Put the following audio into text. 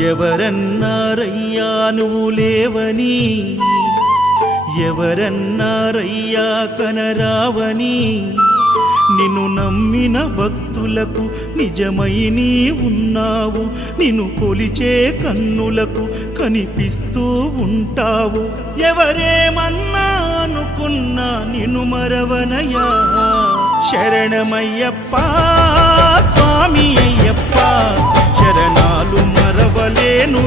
ఎవరన్నారయ్యా నువ్వు లేవని, ఎవరన్నారయ్యా కనరావని, నిన్ను నమ్మిన భక్తులకు నిజమై నీ ఉన్నావు, నిన్ను కొలిచే కన్నులకు కనిపిస్తూ ఉంటావు. ఎవరేమన్నా అనుకున్నా నిన్ను మరవనయ్యా. శరణమయ్యప్ప స్వామి అయ్యప్ప, శరణాలు మరవలేను.